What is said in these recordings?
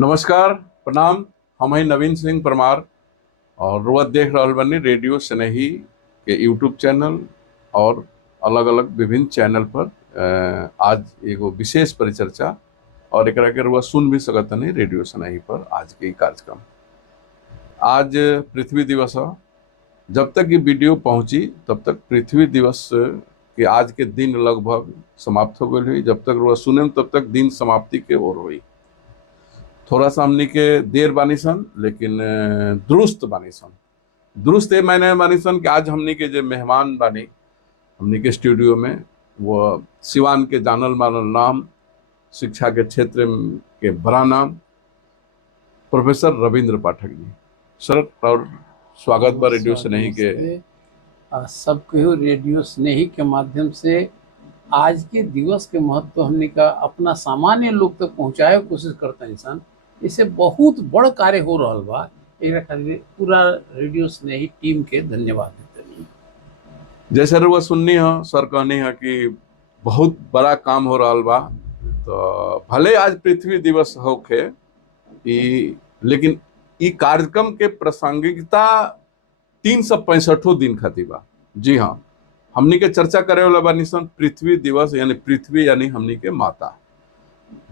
नमस्कार, प्रणाम। हम हैं नवीन सिंह परमार और रुआ देख रहल बानी रेडियो स्नेही के यूट्यूब चैनल और अलग अलग विभिन्न चैनल पर आज एगो विशेष परिचर्चा और एकरा के रुआ सुन भी सकत नहीं रेडियो स्नेही पर आज के ई कार्यक्रम। आज पृथ्वी दिवस है। जब तक ये वीडियो पहुंची तब तक पृथ्वी दिवस के आज के दिन लगभग समाप्त हो गई हुई। जब तक रुआ सुने तब तक दिन समाप्ति के ओर हुई। थोड़ा सा हमनी के देर बानी सन लेकिन दुरुस्त बानी सन। दुरुस्त ये मैंने बानी सन कि आज हमनी के जो मेहमान बानी हमनी के स्टूडियो में वो सिवान के जानल मानल नाम, शिक्षा के क्षेत्र के बड़ा नाम प्रोफेसर रविंद्र पाठक जी। सर और स्वागत बा रेडियो स्नेही के। सबके रेडियो स्नेही के माध्यम से आज के दिवस के महत्व हमने का अपना सामान्य लोग तक पहुँचाए कोशिश करता है इंसान। इससे बहुत बड़ कार्य हो रहा बा। एक खातिर पूरा रेडियो स्नेही टीम के धन्यवाद देते। जैसे रुआ सुननी है सर कहनी है कि बहुत बड़ा काम हो रहा बा। तो भले आज पृथ्वी दिवस होखे लेकिन ई कार्यक्रम के प्रासंगिकता 365 दिन खातिर बा। जी हाँ, हमनी के चर्चा करे वाला बानी सन पृथ्वी दिवस यानी पृथ्वी यानी हमनी के माता,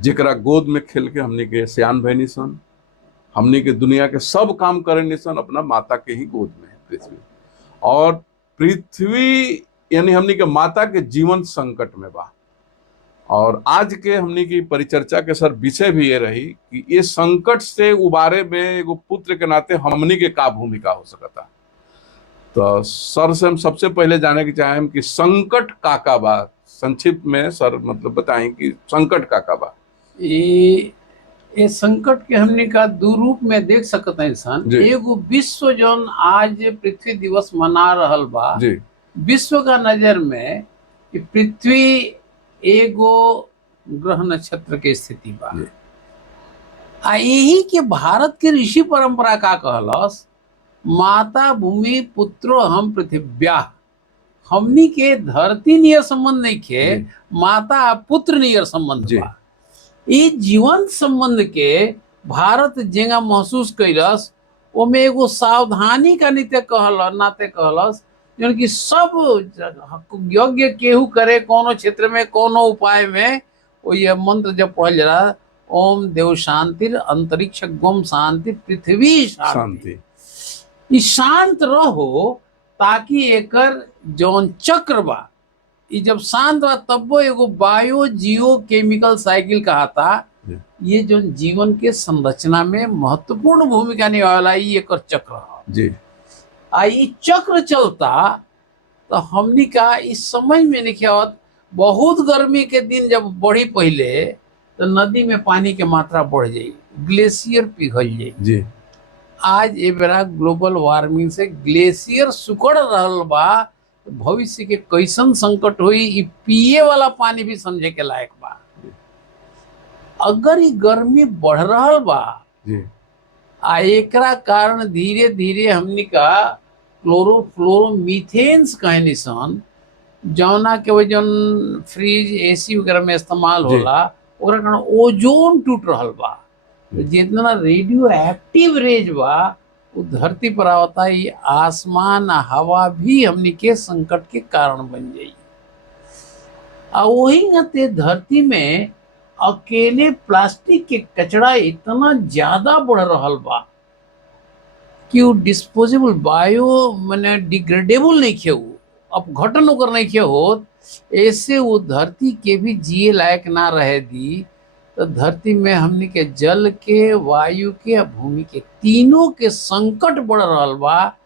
जेकरा गोद में खेल के हमनी के सियान भैनी सन। हमनी के दुनिया के सब काम करे सन अपना माता के ही गोद में है पृथ्वी। और पृथ्वी यानी हमनी के माता के जीवन संकट में बा। और आज के हमनी की परिचर्चा के सर विषय भी ये रही कि ये संकट से उबारे में एगो पुत्र के नाते हमनी के का भूमिका हो सकता। तो सर से हम सबसे पहले जाने की चाहें कि संकट का बा। संक्षिप्त में सर मतलब बताएं कि संकट का बा। ये संकट के हमने का दो रूप में देख सकते हैं इंसान। एगो विश्व जौन आज पृथ्वी दिवस मना रहल बा जी। विश्व का नजर में कि पृथ्वी एगो ग्रह नक्षत्र के स्थिति बा। यही के भारत के ऋषि परंपरा का कहलस, माता भूमि पुत्रो हम पृथिव्या। हमनी के धरती नियर संबंध नहीं के, माता पुत्र नियर संबंध बा। ये जीवन संबंध के भारत जेंगा महसूस कैलस, ओमे एगो सावधानी का नाते कहलस जौन कि सब यज्ञ केहू करे कोनो क्षेत्र में कोनो उपाय में वो ये मंत्र जब पढ़ल जरा, ओम देव शांति अंतरिक्ष गोम शांति पृथ्वी शांति। शांत रहो ताकि एकर जौन चक्र बा जब शांत बा तब वो एगो बायो जियो केमिकल साइकिल कहता। ये जो जीवन के संरचना में महत्वपूर्ण भूमिका निभावेला एक चक्र जी। ये चक्र चलता तो हमनी का इस समय में नहीं आवत। बहुत गर्मी के दिन जब बढ़ी पहले तो नदी में पानी के मात्रा बढ़ जाई, ग्लेशियर पिघल जाई जी। आज ए बेरा ग्लोबल वार्मिंग से ग्लेशियर सुकड़ रहल बा। भविष्य के कैसन संकट हुई पिए वाला पानी भी समझे के लायक बा। अगर ये गर्मी बढ़ रहा बा एकरा कारण धीरे धीरे हमनी का क्लोरोफ्लोरोमीथेन्स कहनी सन, जौना के वजन फ्रिज एसी वगैरह में इस्तेमाल होला, ओकरा कारण ओजोन टूट रहा बा। जितना रेडियो एक्टिव रेज बा वो धरती पर आवता, ये आसमान हवा भी हमनी के संकट के कारण बन जाई। वही नते धरती में अकेले प्लास्टिक के कचरा इतना ज्यादा बढ़ रहा बा कि वो डिस्पोजेबल बायो माने डिग्रेडेबल नहीं खे, अब घटन ओकर नहीं खे होत। ऐसे वो धरती के भी जिए लायक ना रहे दी। तो धरती में हमनी के जल के, वायु के, भूमि के तीनों के संकट बढ़ रहा बा।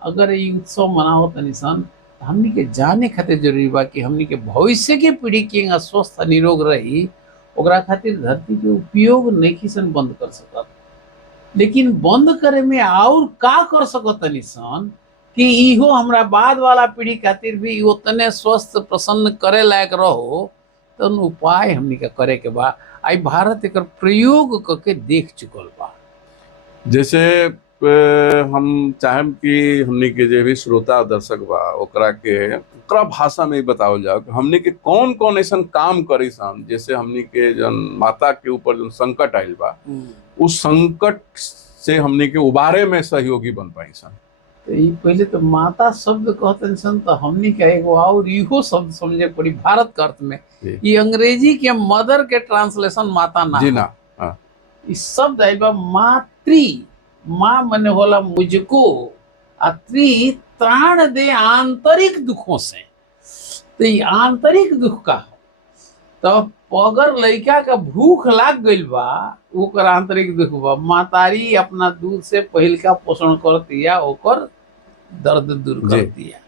अगर ये उत्सव मनाओ तनी सन हमनी के जाने खातिर जरूरी बा कि हमनी के भविष्य के पीढ़ी के स्वस्थ निरोग रही, ओकरा खातिर धरती के उपयोग नहीं सन बंद कर सकत। लेकिन बंद करे में और का कर सकत तनी सन कि इहो हमरा बाद वाला पीढ़ी खातिर भी उतने स्वस्थ प्रसन्न करे लायक रहो। तो उपाय हमनी के करे के बा। आई भारत एक प्रयोग करके देख चुकल बा। जैसे हम चाहेम कि हमनी के जे भी श्रोता दर्शक बा ओकरा भाषा में ही बतावल जाओ कि हमनी के कौन कौन ऐसा काम करी सन, जैसे हमनी के जन माता के ऊपर जन संकट आइल बा उस संकट से हमनी के उबारे में सहयोगी बन पाई सन। तो ई पहले तो माता शब्द कहते सन तो हमनी के एगो और इहो शब्द समझे पड़ी भारत के अर्थ में। जी। ये अंग्रेजी के मदर के ट्रांसलेशन माता ना जी हो। ना। हाँ। इस शब्द आइल बा मातृ, माँ मने होला मुझको, आ त्रि त्राण दे आंतरिक दुखों से। तो ये आंतरिक दुख का हो। तो अगर लड़का का भूख लाग गइल बा ओकर आंतरिक दुख बा, मातारी अपना दूध से पहिल का पोषण कर दिया, ओकर दर्द दूर कर जी। दिया।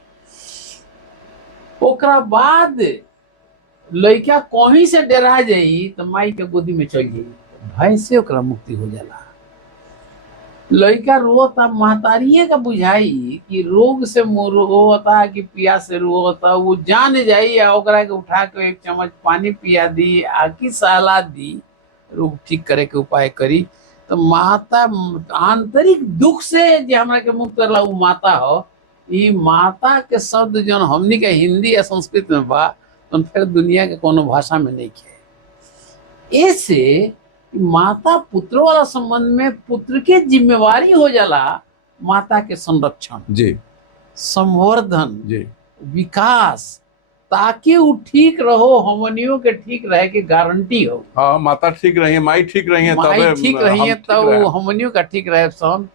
ओकरा बाद लड़का कहीं से डरा जाई तो माई के गोदी में चल जाई, भय से ओकरा मुक्ति हो जाला। लड़का रोता, महतारिये का बुझाई कि रोग से रोता कि प्यास से रोता, वो जान जाई आ ओकरा के उठा के एक चम्मच पानी पिया दी, आकी सलाह दी, रोग ठीक करे के उपाय करी। तो माता आंतरिक दुख से जे हमरा के मुक्त करला उ माता हो। ई माता के शब्द जौन हमनी के हिंदी या संस्कृत में बा तो फिर दुनिया के कोनो भाषा में नहीं है। ऐसे माता पुत्र वाला संबंध में पुत्र के जिम्मेवारी हो जाला माता के संरक्षण, जी। संवर्धन, जी। विकास, ताकि वो ठीक रहो, हमनियों के ठीक रहे के गारंटी हो। हाँ, माता ठीक रही है, माई ठीक रही है, माई तबे ठीक रही है हम ठीक तब रहे। हमनियों का ठीक रहे सन।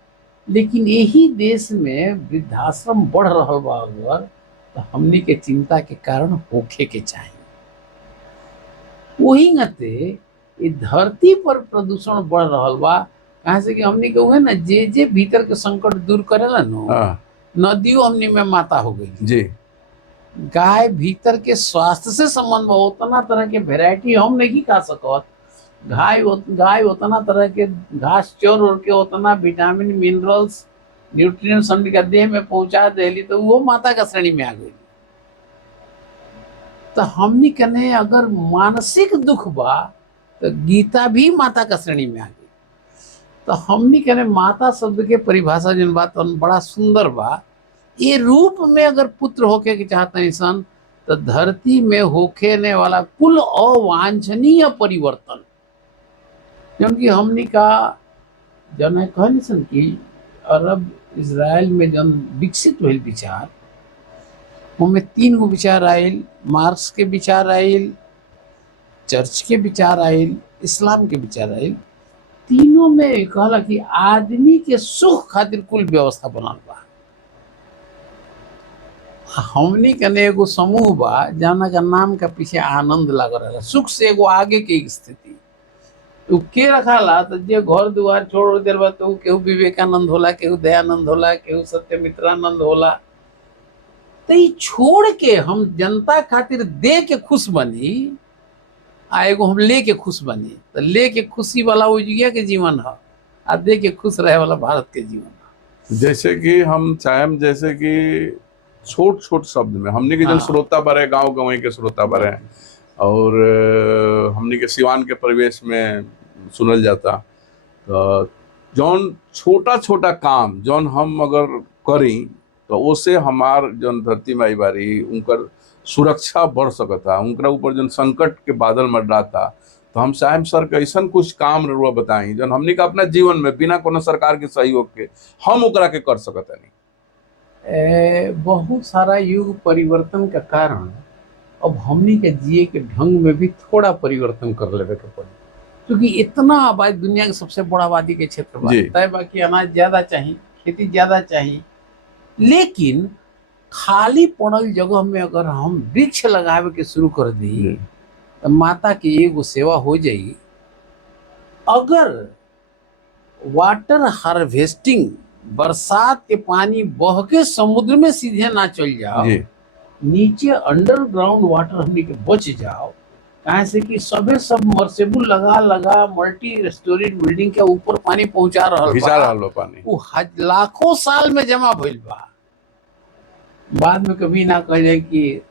लेकिन यही देश में वृद्धाश्रम बढ़ रहा बा अगर, तो हमनी के चिंता के कारण होखे के चाहिए। वही नते ये धरती पर प्रदूषण बढ़ रहा बा, कहाँ से कि हमनी के उहे ना जे भीतर के संकट दूर करेला नो, हाँ। नदियों हमनी में माता हो गई। जी। गाय भीतर के स्वास्थ्य से संबंध में उतना तरह के वेराइटी हम नहीं खा सकत। गाय उतना तरह के घास चोर और के उतना विटामिन मिनरल्स न्यूट्रिएंट्स हमनी के देह में पहुंचा देली, तो वो माता का श्रेणी में आ गई। तो हमनी कने अगर मानसिक दुख बा तो गीता भी माता का श्रेणी में आ गई। तो हमनी कने माता शब्द के परिभाषा जन बात बड़ा सुंदर बा। ये रूप में अगर पुत्र होके के चाहते इंसान तो धरती में होखेने वाला कुल अवांछनीय परिवर्तन, क्योंकि हमनी का जन है कहनी सन कि अरब इजराइल में जन विकसित हुई विचार, उनमें 3 गो विचार आयल, मार्क्स के विचार आयल, चर्च के विचार आयल, इस्लाम के विचार आयल। तीनों में कहला कि आदमी के सुख खातिर कुल व्यवस्था बनल बा। हमनी कने एगो समूह बा जाना का नाम का पीछे आनंद लग रहा, सुख से एगो आगे के स्थिति तो के रखाला। तो जे घर दुआर छोड़ देर बा तो केहू विवेकानंद होला, केहू दयानंद होला, केहू सत्यमित्रानंद होला। तो ये छोड़ के हम जनता खातिर दे के खुश बनी आ एगो हम ले के खुश बनी। तो ले के खुशी वाला उजिया के जीवन है, आ दे के खुश रहे वाला भारत के जीवन है। जैसे कि हम चाहेम, जैसे कि छोट छोट शब्द में हमने के जन हाँ। श्रोता बरे, गांव गंवई के श्रोता बरे, और हमने के सिवान के परिवेश में सुनल जाता। तो जौन छोटा छोटा काम जौन हम अगर करी तो ओसे हमार जौन धरती माई बारी उनकर सुरक्षा बढ़ सकता, उनका ऊपर जौन संकट के बादल मंडराता। तो हम चाहेम सर के ऐसा कुछ काम रुआ बताई जौन हमने का अपना जीवन में बिना कोनो सरकार के सहयोग के हम ओकरा के कर सकता नहीं। बहुत सारा युग परिवर्तन का कारण अब हमनी के जिए के ढंग में भी थोड़ा परिवर्तन कर लेवे के पड़ी, क्योंकि इतना आबादी, दुनिया के सबसे बड़ा आबादी के क्षेत्र बा, तय बाकी अनाज ज्यादा चाहिए, खेती ज्यादा चाहिए। लेकिन खाली पड़ल जगह में अगर हम वृक्ष लगावे के शुरू कर दी तो माता की एगो सेवा हो जाई। अगर वाटर हार्वेस्टिंग, बरसात के पानी बह के समुद्र में सीधे ना चल जाओ, नीचे अंडरग्राउंड वाटर हमने के बच जाओ, कहाँ से कि सब मर्सेबल लगा मल्टी स्टोरीड बिल्डिंग के ऊपर पानी पहुंचा रहा पानी, वो लाखों साल में जमा भइल बा। बाद में कभी ना कह जाए कि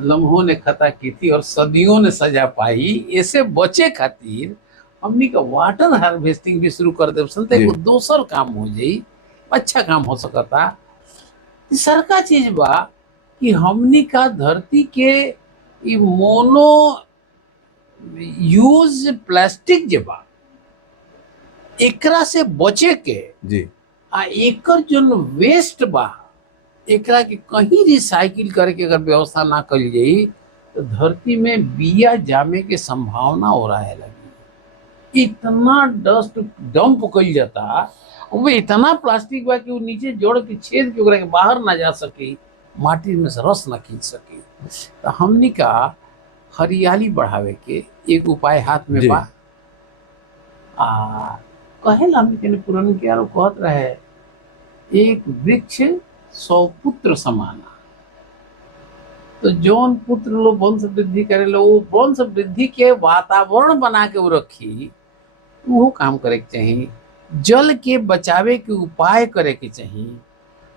लम्हों ने खता की थी और सदियों ने सजा पाई। ऐसे बचे खातिर हमनी का वाटर हार्वेस्टिंग भी शुरू कर दे सन, तो जी। एगो दोसर काम हो जाई, अच्छा काम हो सकता। तीसर का चीज बा कि हमनी का धरती के ई मोनो यूज प्लास्टिक जे बा एकरा से बचे के, जी। आ एकर जो वेस्ट बा एकरा के कहीं रिसाइकिल करे के अगर व्यवस्था ना करी जाई तो धरती में बिया जामे के संभावना हो रहा है लगी। इतना डस्ट डंप कइल जाता, वो इतना प्लास्टिक बा कि वो नीचे जोड़ के छेद के ओकरा के बाहर ना जा सके, माटी में से रस ना खींच सके। तो हमनी का हरियाली बढ़ावे के एक उपाय हाथ में जी। बा। आ कहेला हमनी के पुरान के यारो कहत रहे, एक वृक्ष 100 पुत्र समाना। तो जौन पुत्र लोग वंश वृद्धि करे वो वंश वृद्धि के वातावरण बना के वो रखी, वो काम करे के चाहिए। जल के बचावे के उपाय करे के चाहिए।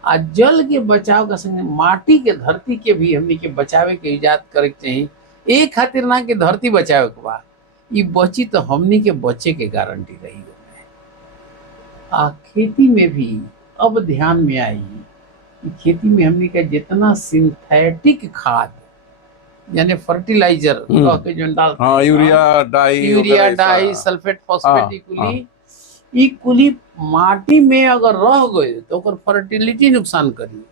आ जल के बचाव के संगे माटी के धरती के भी हमनी के बचावे के इजाद करे के चाहिए। एक खातिर ना कि धरती बचावे के बा, ई बची तो हमनी के बचे के गारंटी रही हो। आ खेती में भी अब ध्यान में आई कि खेती में हमनी का जितना सिंथेटिक खाद यानी फर्टिलाइजर कह के जो डालते हाँ, हैं, यूरिया डाई यूरिया वगैरह ऐसा। डाई सल्फेट फॉस्फेट हाँ, ई कुली माटी में अगर रह गए तो ओकर फर्टिलिटी नुकसान करी।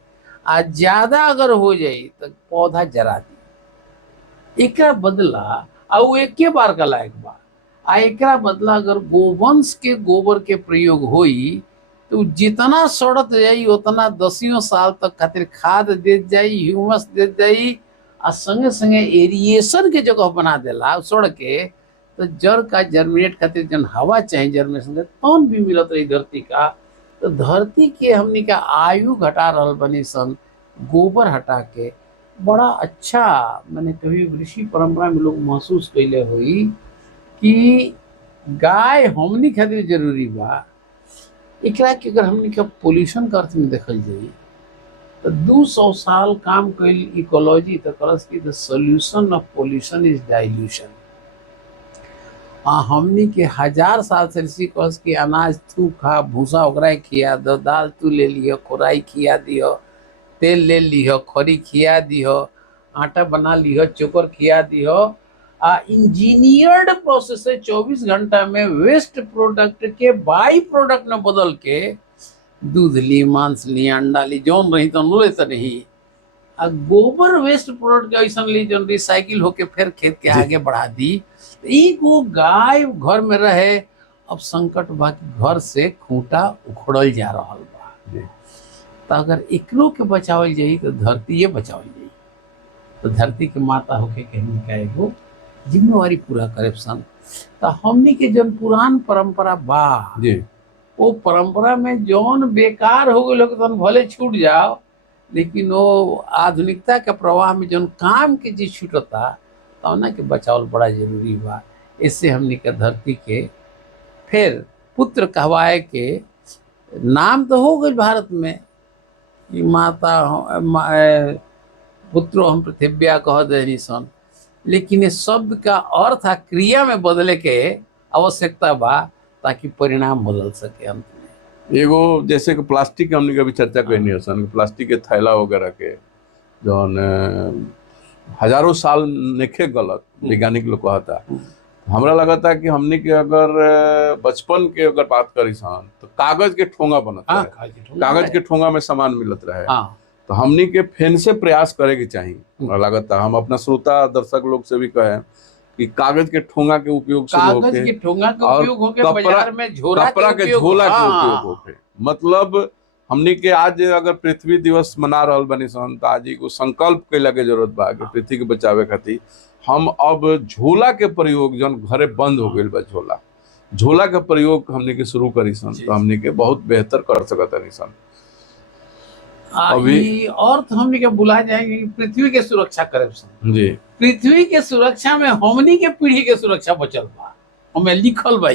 आ ज्यादा अगर हो जाई तो पौधा जरा दी। एकरा बदला आ वो एके बार का लायक बा। आ एकरा बदला अगर गोवंश के गोबर के प्रयोग होई तो जितना सड़त जाई उतना दसियों साल तक खातिर खाद देत जाई, ह्यूमस देत जाई। आ संगे संगे एरिएशन के जगह बना देला सड़ के, तो जड़ का जर्मिनेट खातिर जन हवा चाहिए जर्मिनेशन के तौन भी मिलत रही धरती का। तो धरती के हमनी का आयु घटा रहल बनी सन गोबर हटा के। बड़ा अच्छा मैंने कभी ऋषि परंपरा में लोग महसूस कैले हुई कि गाय हमनी खातिर जरूरी बा। एकरा के अगर हमनी का पोल्यूशन का अर्थ में देखल जाई तो 200 साल काम कैल इकोलॉजी तो कहलस कि the solution of pollution is dilution. हमनी के 1000 साल से ऋषि कहलस कि अनाज तू खा, भूसा ओकरा खिया दो, दाल तू ले लियो, खोराई खिया दियो, तेल ले लियो, खरी खिया दियो, आटा बना लियो, चोकर खिया दियो। इंजीनियर्ड प्रोसेस से 24 घंटा में वेस्ट प्रोडक्ट के बाई प्रोडक्ट में बदल के दूध ली, मांस ली, अंडा ली, जौन रही तो ले तो नहीं। आ गोबर वेस्ट प्रोडक्ट के ऐसा ली जो रिसाइकिल होके फिर खेत के आगे बढ़ा दी। एगो गाय घर में रहे, अब संकट बा कि घर से खूंटा उखड़ल जा रहा बा। तो अगर एकरो के बचावल जाई तो धरती ये बचावल जाई। तो धरती के माता होके के हमनी का एगो जिम्मेवारी पूरा करे सन। तो हमनी के जन पुरान परंपरा बा जी। वो परंपरा में जौन बेकार हो गए लोग तन भले छूट जाओ, लेकिन वो आधुनिकता के प्रवाह में जौन काम के चीज छूटता तो ना के बचावल बड़ा जरूरी बा। इससे हमनी के धरती के फिर पुत्र कहवाए के नाम तो हो गई भारत में कि पुत्रो हम पृथिव्या कह देनी सन, लेकिन इस शब्द का अर्थ आ क्रिया में बदले के आवश्यकता बा ताकि परिणाम बदल सके अंत में। एगो जैसे कि प्लास्टिक के हमने कभी चर्चा करनी है सन, प्लास्टिक के थैला वगैरह के जौन हजारों साल नेखे गलत वैज्ञानिक लोग कहता। हमरा लगा था कि हमने के अगर बचपन के अगर बात करी सन तो कागज के ठोंगा बनत रहे, कागज के ठोंगा में सामान मिलत रहे। तो हमनी के फिर से प्रयास करे के चाहिए। हमरा लगता हम अपना श्रोता दर्शक लोग से भी कहें कि कागज के ठोंगा के उपयोग कागज के ठोंगा के उपयोग होके बाजार में झोला कपड़ा के झोला के उपयोग होके। मतलब हमनी के आज अगर पृथ्वी दिवस मना रहल बनी सन तो आज एगो संकल्प कैला के जरूरत बा कि पृथ्वी के बचावे खातिर हम अब झोला के प्रयोग जन घरे बंद हो गई बा, झोला के प्रयोग हमनी के शुरू करी सन तो हमनी के बहुत बेहतर कर सकत नहीं सन। अभी और तो हमनी के बुला जाएंगे कि पृथ्वी के सुरक्षा करे जी। पृथ्वी के सुरक्षा में हमनी के पीढ़ी के सुरक्षा बचल बा, हमें लिखल बा,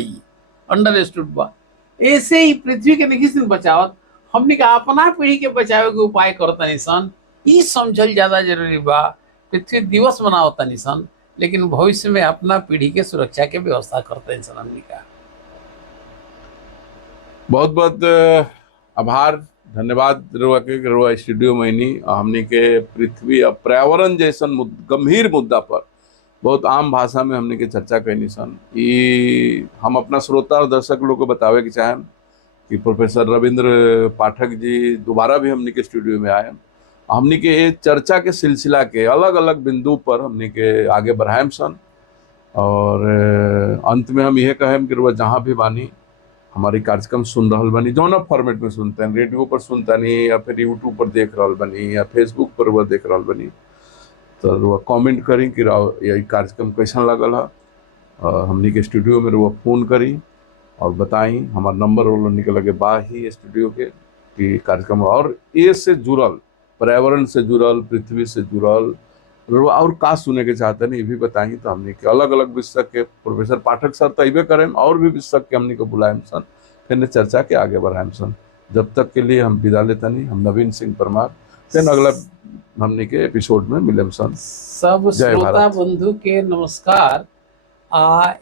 अंडरस्टूड बा। ऐसे ही पृथ्वी के नहीं सिर्फ बचावत हमनी के अपना पीढ़ी के बचावे के उपाय करता नहीं सन, ई समझल ज्यादा जरूरी बा। पृथ्वी दिवस मनावता नहीं सन, लेकिन भविष्य में अपना पीढ़ी के सुरक्षा के व्यवस्था करते हैं सर हमनी का। बहुत बहुत आभार, धन्यवाद रुआ के रुआ स्टूडियो में नहीं हमने के पृथ्वी और पर्यावरण जैसन गंभीर मुद्दा पर बहुत आम भाषा में हमने के चर्चा कैनी सन। ई हम अपना श्रोता और दर्शक लोग को बतावे के चाहें कि प्रोफेसर रविंद्र पाठक जी दोबारा भी हमने के स्टूडियो में आए, हमने के ये चर्चा के सिलसिला के अलग अलग बिंदु पर हमने के आगे बढ़ाएम सन। और अंत में हम यह कहें कि रुआ जहाँ भी बानी हमारी कार्यक्रम सुन रहल बनी, जौना फॉर्मेट में सुनते हैं, रेडियो पर सुनता नहीं या फिर यूट्यूब पर देख रहल बनी या फेसबुक पर वह देख रहल बनी, तो वह कमेंट करी कि यही कार्यक्रम कैसा लगल है। हमनी के स्टूडियो में वह फोन करी और बताई, हमारा नंबर वो निकल के बा ही स्टूडियो के कि कार्यक्रम और ये से जुड़ल, पर्यावरण से जुड़ल, पृथ्वी से जुड़ल और का सुने के चाहते हैं ये भी बताई। तो हमने के अलग अलग विषय के प्रोफेसर पाठक सर तैबे करें और भी विषय के हमने को बुलाएम सन, फिर चर्चा के आगे बढ़ाएम सन। जब तक के लिए हम विदा लेता नहीं, हम नवीन सिंह परमार, फिर अगला हमने के एपिसोड में मिले सन। सब श्रोता बंधु के नमस्कार।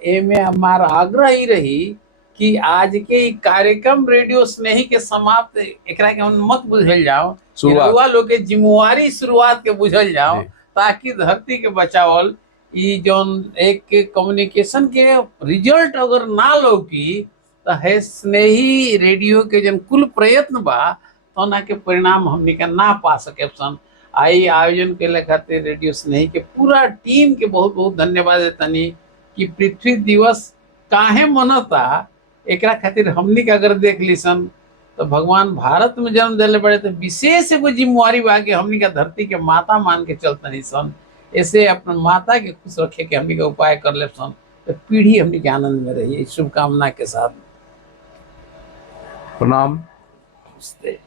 एमे हमार आग्रह ही रही कि आज के कार्यक्रम रेडियो स्नेही के समाप्त एकरा के हम मत बुझल जाओ, युवा लोग के जिम्मेवारी शुरुआत के बुझल जाओ, ताकि धरती के बचावल ई जौन एक के कम्युनिकेशन के रिजल्ट अगर ना लौकी तो है स्नेही रेडियो के जन कुल प्रयत्न बा तो ना के परिणाम हमनी के ना पा सके सन। आई आयोजन के खातिर रेडियो स्नेही के पूरा टीम के बहुत बहुत धन्यवाद देतनी कि पृथ्वी दिवस काहे मनता एकरा खातिर हमनी के अगर देख ली सन तो भगवान भारत में जन्म दिले बड़े तो विशेष एगो जिम्मेवारी बा कि हमनी का धरती के माता मान के चलतनी सन। ऐसे अपने माता के खुश रखे के हमनी के उपाय कर ले सन तो पीढ़ी हमनी के आनंद में रही। शुभकामना के साथ प्रणाम। नमस्ते।